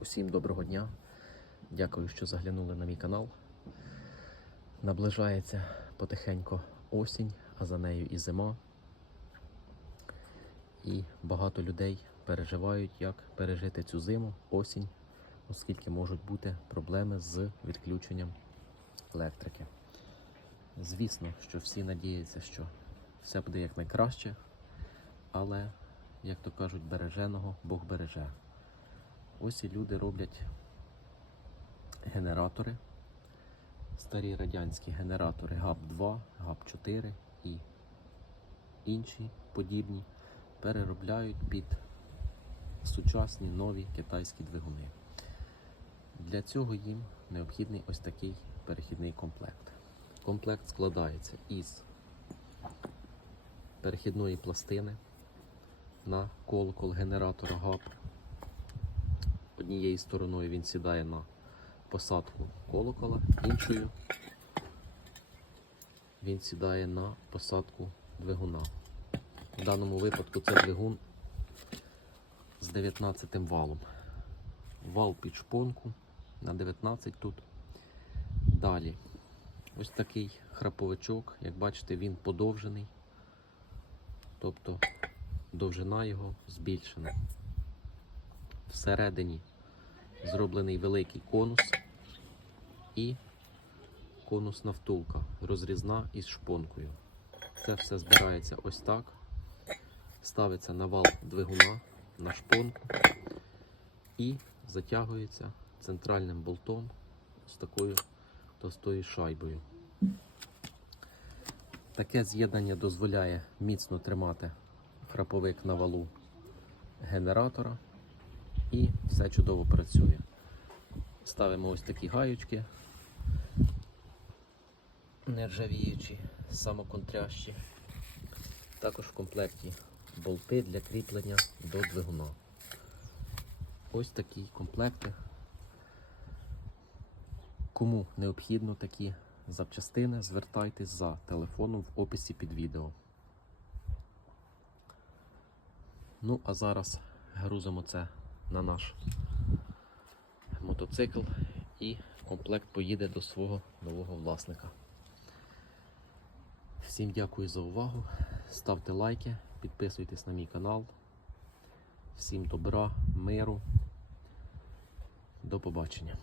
Усім доброго дня. Дякую, що заглянули на мій канал. Наближається потихеньку осінь, а за нею і зима. І багато людей переживають, як пережити цю зиму, осінь, оскільки можуть бути проблеми з відключенням електрики. Звісно, що всі надіються, що все буде якнайкраще, але, як то кажуть, береженого Бог береже. Ось і люди роблять генератори, старі радянські генератори ГАП-2, ГАП-4 і інші подібні переробляють під сучасні нові китайські двигуни. Для цього їм необхідний ось такий перехідний комплект. Комплект складається із перехідної пластини на колокол генератора ГАП. Однією стороною він сідає на посадку колокола, іншою він сідає на посадку двигуна. В даному випадку це двигун з 19 валом. Вал під шпонку на 19 тут. Далі ось такий храповичок, як бачите, він подовжений, тобто довжина його збільшена. Всередині зроблений великий конус і конусна втулка розрізна із шпонкою. Це все збирається ось так, ставиться на вал двигуна на шпонку і затягується центральним болтом з такою товстою шайбою. Таке з'єднання дозволяє міцно тримати храповик на валу генератора і все чудово працює. Ставимо ось такі гаючки, нержавіючі, самоконтрящі. Також в комплекті болти для кріплення до двигуна. Ось такі комплекти. Кому необхідно такі запчастини, звертайтесь за телефоном в описі під відео. Ну, а зараз грузимо це на наш мотоцикл і комплект поїде до свого нового власника. Всім дякую за увагу. Ставте лайки, підписуйтесь на мій канал. Всім добра, миру. До побачення.